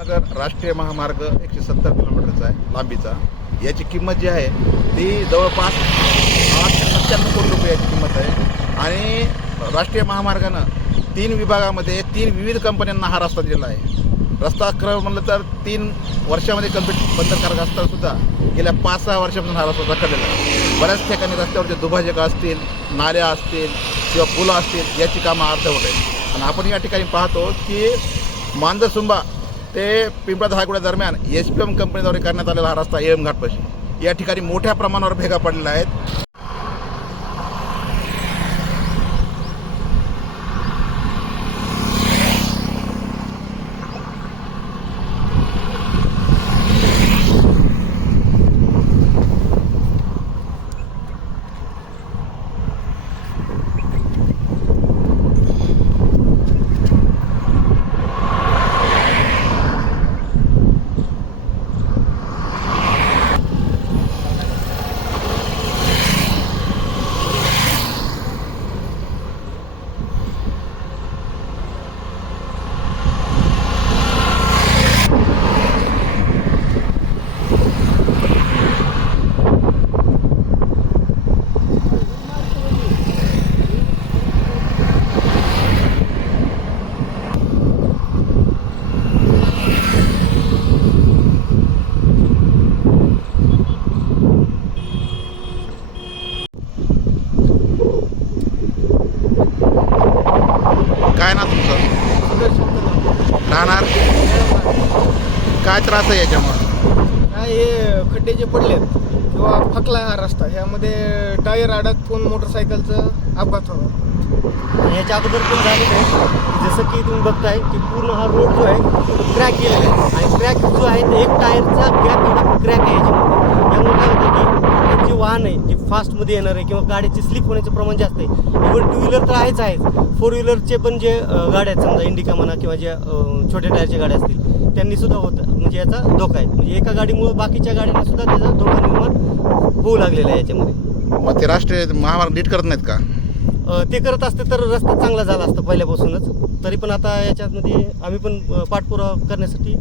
नगर राष्ट्रीय महामार्ग एकशे सत्तर किलोमीटरचा आहे लांबीचा. याची किंमत जी आहे ती जवळपास आठशे सत्त्याण्णव कोटी रुपये याची किंमत आहे. आणि राष्ट्रीय महामार्गानं तीन विभागामध्ये तीन विविध कंपन्यांना हा रस्ता दिलेला आहे. रस्ता क्रम म्हणलं तर तीन वर्षामध्ये कंप्लीट बंधनकारक असताना सुद्धा गेल्या पाच सहा वर्षापासून हा रस्ता रखडलेला आहे. बऱ्याच ठिकाणी रस्त्यावरचे दुभाजकं असतील नाल्या असतील किंवा पुलं असतील याची कामं अर्धवट आहेत. आणि आपण या ठिकाणी पाहतो की मांजरसुंबा ते पिंपळा धायगुड्या दरम्यान एच पी एम कंपनीद्वारे करण्यात आलेला हा रस्ता एम घाटपाशी. या ठिकाणी मोठ्या प्रमाणावर भेगा पडलेल्या आहेत काय ना तुमचं? राहणार? काय त्रास आहे याच्यामुळं? काय हे खड्डे जे पडलेत किंवा फकला हा रस्ता ह्यामध्ये टायर अडकून मोटरसायकलचं अपघात होणार याच्या अगोदर पण झालेलं आहे. जसं की तुम्ही बघताय की पूर्ण हा रोड जो आहे तो क्रॅक केलेला आहे. आणि क्रॅक जो आहे एक टायरचा गॅप एवढा क्रॅक आहे याच्यामध्ये यामुळे काय होतं की हे जे वाहन आहे जे फास्टमध्ये येणार आहे किंवा गाडीचे स्लिप होण्याचं प्रमाण जास्त आहे. इव्हन टू व्हीलर तर आहेच आहेच. फोर व्हीलरचे पण जे गाड्या आहेत समजा इंडिका म्हणा किंवा जे अं, छोट्या टायरच्या गाड्या असतील त्यांनी सुद्धा होतं म्हणजे याचा धोका आहे. म्हणजे एका गाडीमुळे बाकीच्या गाड्यांना सुद्धा त्याचा धोका निर्माण होऊ लागलेला आहे याच्यामध्ये. मग ते राष्ट्रीय महामार्ग नीट करत नाहीत का? ते करत असते तर रस्ता चांगला झाला असता पहिल्यापासूनच. तरी पण आता याच्यामध्ये आम्ही पण पाठपुरावा करण्यासाठी